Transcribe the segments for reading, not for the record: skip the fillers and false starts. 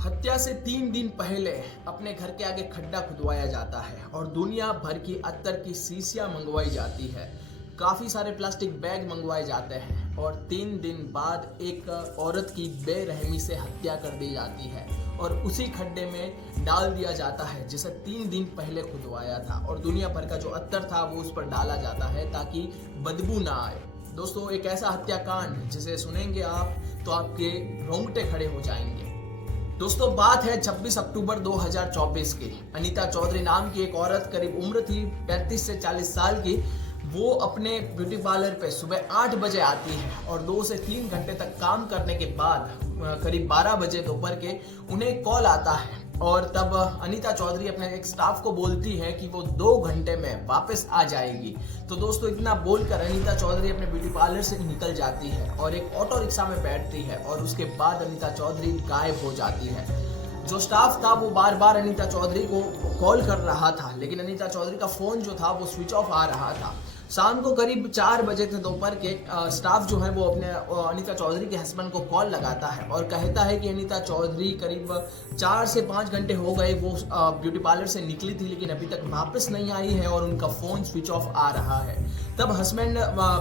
हत्या से 3 दिन पहले अपने घर के आगे खड्डा खुदवाया जाता है और दुनिया भर की अत्तर की शीशियां मंगवाई जाती है। काफ़ी सारे प्लास्टिक बैग मंगवाए जाते हैं और 3 दिन बाद एक औरत की बेरहमी से हत्या कर दी जाती है और उसी खड्डे में डाल दिया जाता है जिसे 3 दिन पहले खुदवाया था और दुनिया भर का जो अत्तर था वो उस पर डाला जाता है ताकि बदबू ना आए। दोस्तों, एक ऐसा हत्याकांड जिसे सुनेंगे आप तो आपके रोंगटे खड़े हो जाएंगे। दोस्तों, बात है 26 अक्टूबर 2024 की। अनीता चौधरी नाम की एक औरत, करीब उम्र थी 35 से 40 साल की, वो अपने ब्यूटी पार्लर पे सुबह 8 बजे आती है और 2 से 3 घंटे तक काम करने के बाद करीब 12 बजे दोपहर के उन्हें कॉल आता है और तब अनीता चौधरी अपने एक स्टाफ को बोलती है कि वो 2 घंटे में वापस आ जाएगी। तो दोस्तों, इतना बोलकर अनीता चौधरी अपने ब्यूटी पार्लर से निकल जाती है और एक ऑटो रिक्शा में बैठती है और उसके बाद अनीता चौधरी गायब हो जाती है। जो स्टाफ था वो बार बार अनीता चौधरी को कॉल कर रहा था, लेकिन अनीता चौधरी का फोन जो था वो स्विच ऑफ आ रहा था। शाम को करीब 4 बजे थे दोपहर के, स्टाफ जो है वो अपने अनीता चौधरी के हस्बैंड को कॉल लगाता है और कहता है कि अनीता चौधरी करीब 4 से 5 घंटे हो गए वो ब्यूटी पार्लर से निकली थी लेकिन अभी तक वापस नहीं आई है और उनका फ़ोन स्विच ऑफ आ रहा है। तब हस्बैंड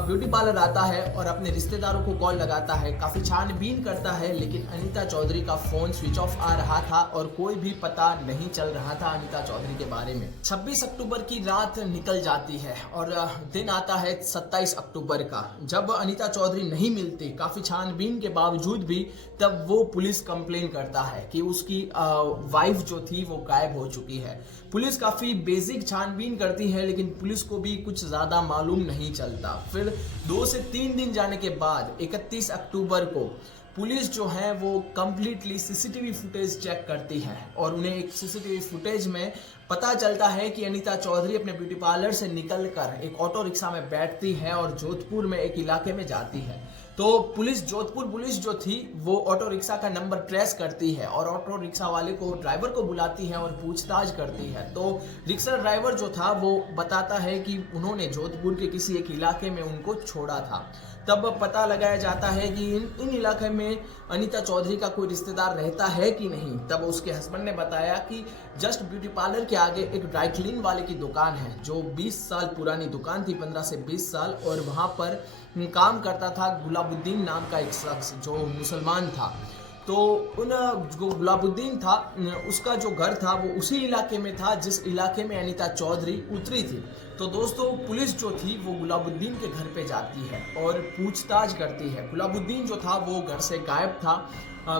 ब्यूटी पार्लर आता है और अपने रिश्तेदारों को कॉल लगाता है, काफ़ी छानबीन करता है, लेकिन अनीता चौधरी का फ़ोन स्विच ऑफ आ रहा था और कोई भी पता नहीं चल रहा था अनीता चौधरी के बारे में। 26 अक्टूबर की रात निकल जाती है और दिन आता है 27 अक्टूबर का, जब अनीता चौधरी नहीं मिलती काफ़ी छानबीन के बावजूद भी, तब वो पुलिस कंप्लेन करता है कि उसकी वाइफ जो थी वो गायब हो चुकी है। पुलिस काफ़ी बेसिक छानबीन करती है लेकिन पुलिस को भी कुछ ज़्यादा मालूम नहीं चलता। फिर 2 से 3 दिन जाने के बाद 31 अक्टूबर को पुलिस जो है वो कम्प्लीटली सीसीटीवी फुटेज चेक करती है और उन्हें एक सीसीटीवी फुटेज में पता चलता है कि अनीता चौधरी अपने ब्यूटी पार्लर से निकलकर एक ऑटो रिक्शा में बैठती है और जोधपुर में एक इलाके में जाती है। तो जोधपुर पुलिस जो थी वो ऑटो रिक्शा का नंबर ट्रेस करती है और ऑटो रिक्शा वाले को, ड्राइवर को बुलाती है और पूछताछ करती है। तो रिक्शा ड्राइवर जो था वो बताता है कि उन्होंने जोधपुर के किसी एक इलाके में उनको छोड़ा था। तब पता लगाया जाता है कि इन इलाके में अनीता चौधरी का कोई रिश्तेदार रहता है कि नहीं। तब उसके हस्बैंड ने बताया कि जस्ट ब्यूटी पार्लर के आगे एक ड्राई क्लीन वाले की दुकान है जो 20 साल पुरानी दुकान थी, 15 से 20 साल, और वहाँ पर काम करता था गुलाबुद्दीन नाम का एक शख्स जो मुसलमान था। तो उन जो गुलाबुद्दीन था उसका जो घर था वो उसी इलाके में था जिस इलाके में अनीता चौधरी उतरी थी। तो दोस्तों, पुलिस जो थी वो गुलाबुद्दीन के घर पे जाती है और पूछताछ करती है। गुलाबुद्दीन जो था वो घर से गायब था।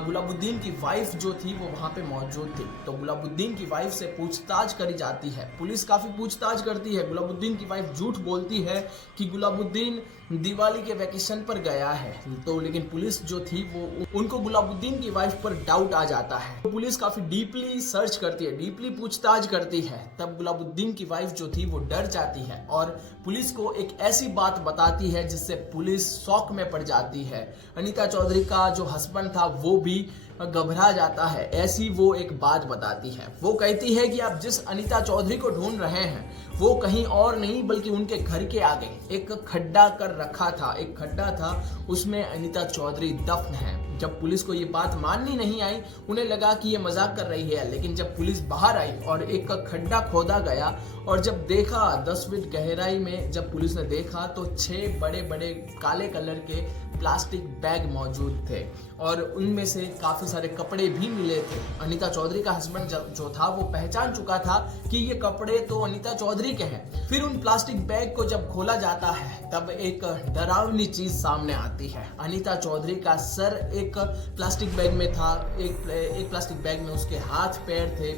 गुलाबुद्दीन की वाइफ जो थी वो वहाँ पे मौजूद थी। तो गुलाबुद्दीन की वाइफ से पूछताछ करी जाती है। पुलिस काफ़ी पूछताछ करती है। गुलाबुद्दीन की वाइफ झूठ बोलती है कि गुलाबुद्दीन दिवाली के वैकेशन पर गया है। तो लेकिन पुलिस जो थी वो उनको गुलाबुद्दीन की वाइफ पर डाउट आ जाता है। तो पुलिस काफ़ी डीपली सर्च करती है, डीपली पूछताछ करती है। तब गुलाबुद्दीन की वाइफ जो थी वो डर जाती है और पुलिस को एक ऐसी बात बताती है जिससे पुलिस शॉक में पड़ जाती है। अनीता चौधरी का जो हस्बैंड था वो भी घबरा जाता है। ऐसी वो एक बात बताती है, वो कहती है कि आप जिस अनीता चौधरी को ढूंढ रहे हैं वो कहीं और नहीं बल्कि उनके घर के आगे एक खड्डा कर रखा था, एक खड्डा था, उसमें अनीता चौधरी दफन है। जब पुलिस को ये बात माननी नहीं आई, उन्हें लगा कि ये मजाक कर रही है, लेकिन जब पुलिस बाहर आई और एक खड्डा खोदा गया और जब देखा 10 फीट गहराई में, जब पुलिस ने देखा तो 6 बड़े बड़े काले कलर के प्लास्टिक बैग मौजूद थे और उनमें से काफ़ी सारे कपड़े भी मिले थे। अनीता चौधरी का हस्बैंड जो था वो पहचान चुका था कि ये कपड़े तो अनीता चौधरी के हैं। फिर उन प्लास्टिक बैग को जब खोला जाता है तब एक डरावनी चीज़ सामने आती है। अनीता चौधरी का सर एक प्लास्टिक बैग में था, एक प्लास्टिक बैग में उसके हाथ पैर थे,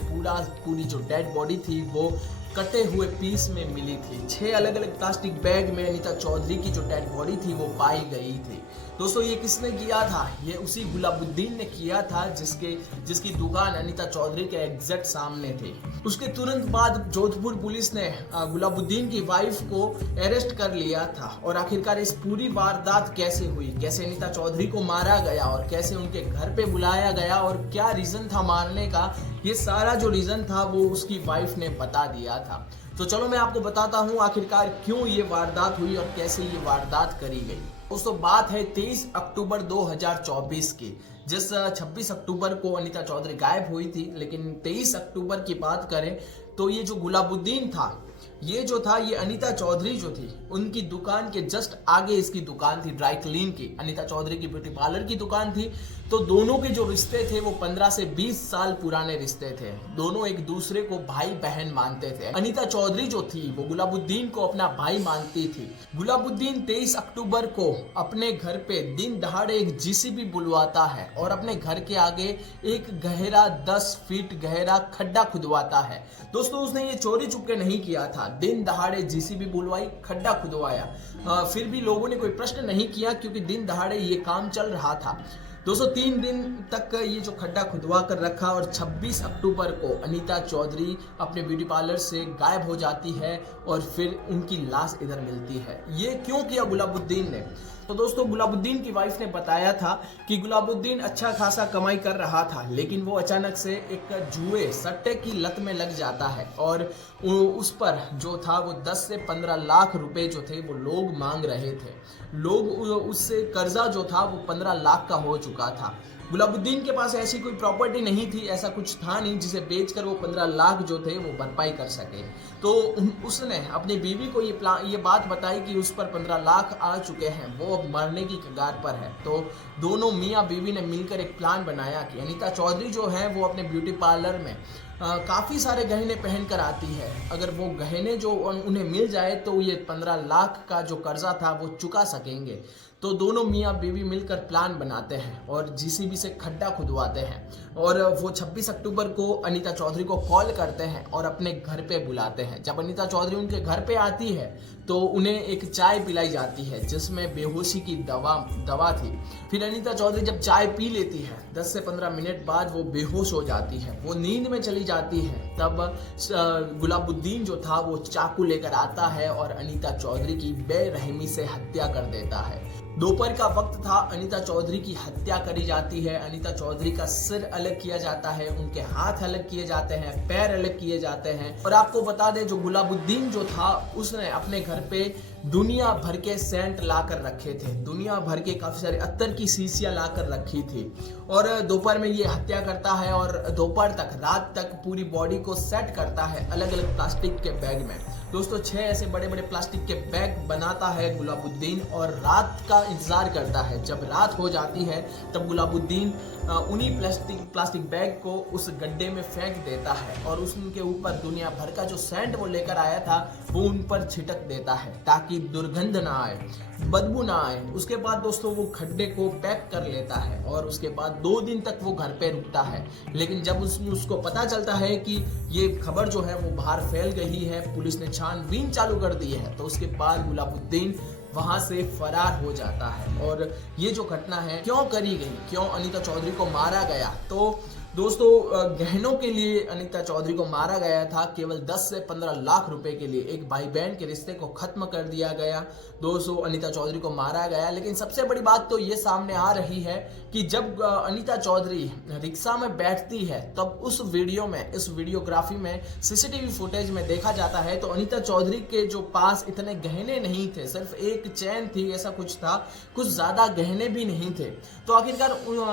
पूरी जो डेड बॉडी थी वो कटे हुए पीस में मिली थी। 6 अलग अलग प्लास्टिक बैग में अनीता चौधरी की जो डेड बॉडी थी वो पाई गई थी। दोस्तों, ये किसने किया था? ये उसी गुलाबुद्दीन ने किया था जिसकी दुकान अनीता चौधरी के एग्जैक्ट सामने थी। उसके तुरंत बाद जोधपुर पुलिस ने गुलाबुद्दीन की वाइफ को अरेस्ट कर लिया था और आखिरकार इस पूरी वारदात कैसे हुई, कैसे अनीता चौधरी को मारा गया और कैसे उनके घर पे बुलाया गया और क्या रीजन था मारने का, ये सारा जो रीजन था वो उसकी वाइफ ने बता दिया था। तो चलो मैं आपको बताता हूँ आखिरकार क्यों ये वारदात हुई और कैसे ये वारदात करी गई। दोस्तों बात है 23 अक्टूबर 2024 की, जिस 26 अक्टूबर को अनीता चौधरी गायब हुई थी, लेकिन 23 अक्टूबर की बात करें तो ये जो गुलाबुद्दीन था, ये अनीता चौधरी जो थी उनकी दुकान के जस्ट आगे इसकी दुकान थी, ड्राई क्लीन की। अनीता चौधरी की ब्यूटी पार्लर की दुकान थी। तो दोनों के जो रिश्ते थे वो 15 से 20 साल पुराने रिश्ते थे। दोनों एक दूसरे को भाई बहन मानते थे। अनीता चौधरी जो थी वो गुलाबुद्दीन को अपना भाई मानती थी। गुलाबुद्दीन 23 अक्टूबर को अपने घर पे दिन दहाड़े एक जीसीबी बुलवाता है और अपने घर के आगे एक गहरा 10 फीट गहरा खड्डा खुदवाता है। दोस्तों उसने ये चोरी चुपके नहीं किया था, दिन दहाड़े जीसीबी बुलवाई, खड्डा खुदवाया। फिर भी लोगों ने कोई प्रश्न नहीं किया क्योंकि दिन दहाड़े ये काम चल रहा था। दोस्तों 3 दिन तक ये जो खड्डा खुदवा कर रखा और 26 अक्टूबर को अनीता चौधरी अपने ब्यूटी पार्लर से गायब हो जाती है और फिर उनकी लाश इधर मिलती है। ये क्यों किया गुलाबुद्दीन ने? तो दोस्तों गुलाबुद्दीन की वाइफ ने बताया था कि गुलाबुद्दीन अच्छा खासा कमाई कर रहा था, लेकिन वो अचानक से एक जुए सट्टे की लत में लग जाता है और उस पर जो था वो 10 से 15 लाख रुपए जो थे वो लोग मांग रहे थे। लोग उससे कर्जा जो था वो 15 लाख का हो चुका था। गुलाबुद्दीन के पास ऐसी कोई प्रॉपर्टी नहीं थी, ऐसा कुछ था नहीं जिसे बेचकर वो 15 लाख जो थे वो भरपाई कर सके। तो उसने अपनी बीवी को ये बात बताई कि उस पर 15 लाख आ चुके हैं, वो अब मरने की कगार पर है। तो दोनों मियाँ बीवी ने मिलकर एक प्लान बनाया कि अनीता चौधरी जो है वो अपने ब्यूटी पार्लर में काफ़ी सारे गहने पहन कर आती है। अगर वो गहने जो उन्हें मिल जाए तो ये 15 लाख का जो कर्जा था वो चुका सकेंगे। तो दोनों मियाँ बीवी मिलकर प्लान बनाते हैं और जीसीबी से खड्डा खुदवाते हैं और वो 26 अक्टूबर को अनीता चौधरी को कॉल करते हैं और अपने घर पे बुलाते हैं। जब अनीता चौधरी उनके घर पे आती है तो उन्हें एक चाय पिलाई जाती है जिसमें बेहोशी की दवा थी। फिर अनीता चौधरी जब चाय पी लेती है 10 से 15 मिनट बाद वो बेहोश हो जाती है, वो नींद में चली जाती है। तब गुलाबुद्दीन जो था वो चाकू लेकर आता है और अनीता चौधरी की बेरहमी से हत्या कर देता है। दोपहर का वक्त था, अनीता चौधरी की हत्या करी जाती है। अनीता चौधरी का सिर अलग किया जाता है, उनके हाथ अलग किए जाते हैं, पैर अलग किए जाते हैं। और आपको बता दें जो गुलाबुद्दीन जो था उसने अपने घर पे दुनिया भर के सेंट ला कर रखे थे, दुनिया भर के काफी सारे अत्तर की शीशियां ला कर रखी थी। और दोपहर में ये हत्या करता है और दोपहर तक रात तक पूरी बॉडी को सेट करता है अलग अलग प्लास्टिक के बैग में। दोस्तों 6 ऐसे बड़े बड़े प्लास्टिक के बैग बनाता है गुलाबुद्दीन और रात का इंतजार करता है। जब रात हो जाती है तब गुलाबुद्दीन उन्हीं प्लास्टिक बैग को उस गड्ढे में फेंक देता है और उसके ऊपर दुनिया भर का जो सेंट वो लेकर आया था वो उन पर छिटक देता है ताकि दुर्गंध ना आए, बदबू ना आए। उसके बाद दोस्तों वो खड्डे को पैक कर लेता है और उसके बाद 2 दिन तक वो घर पे रुकता है। लेकिन जब उसको पता चलता है कि ये खबर जो है वो बाहर फैल गई है, पुलिस ने छानबीन चालू कर दी है, तो उसके बाद गुलाबुद्दीन वहां से फरार हो जाता है। और ये जो घटना है क्यों करी गई, क्यों अनीता चौधरी को मारा गया, तो दोस्तों गहनों के लिए अनीता चौधरी को मारा गया था। केवल 10 से 15 लाख रुपए के लिए एक भाई बहन के रिश्ते को खत्म कर दिया गया। दोस्तों अनीता चौधरी को मारा गया। लेकिन सबसे बड़ी बात तो ये सामने आ रही है कि जब अनीता चौधरी रिक्शा में बैठती है तब उस वीडियो में, इस वीडियोग्राफी में, सीसीटीवी फुटेज में देखा जाता है तो अनीता चौधरी के जो पास इतने गहने नहीं थे, सिर्फ एक चैन थी, ऐसा कुछ था, कुछ ज्यादा गहने भी नहीं थे। तो आखिरकार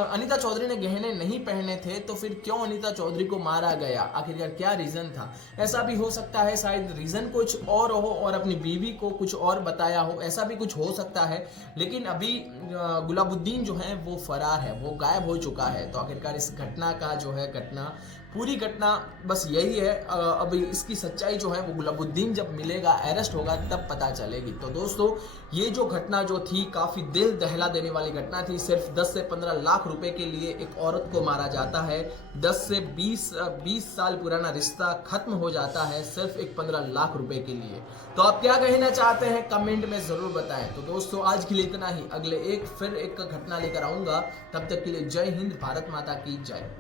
अनीता चौधरी ने गहने नहीं पहने थे तो फिर क्यों अनीता चौधरी को मारा गया, आखिरकार क्या रीजन था? ऐसा भी हो सकता है शायद रीजन कुछ और हो और अपनी बीवी को कुछ और बताया हो, ऐसा भी कुछ हो सकता है। लेकिन अभी गुलाबुद्दीन जो है वो फरार है, वो गायब हो चुका है। तो आखिरकार इस घटना का जो है पूरी घटना बस यही है। अभी इसकी सच्चाई जो है वो गुलाबुद्दीन जब मिलेगा, अरेस्ट होगा, तब पता चलेगी। तो दोस्तों ये जो घटना जो थी काफ़ी दिल दहला देने वाली घटना थी। सिर्फ 10 से 15 लाख रुपए के लिए एक औरत को मारा जाता है। 10 से 20 साल पुराना रिश्ता खत्म हो जाता है सिर्फ एक 15 लाख रुपए के लिए। तो आप क्या कहना चाहते हैं कमेंट में ज़रूर बताएं। तो दोस्तों आज के लिए इतना ही, अगले फिर एक घटना लेकर आऊँगा। तब तक के लिए जय हिंद, भारत माता की जय।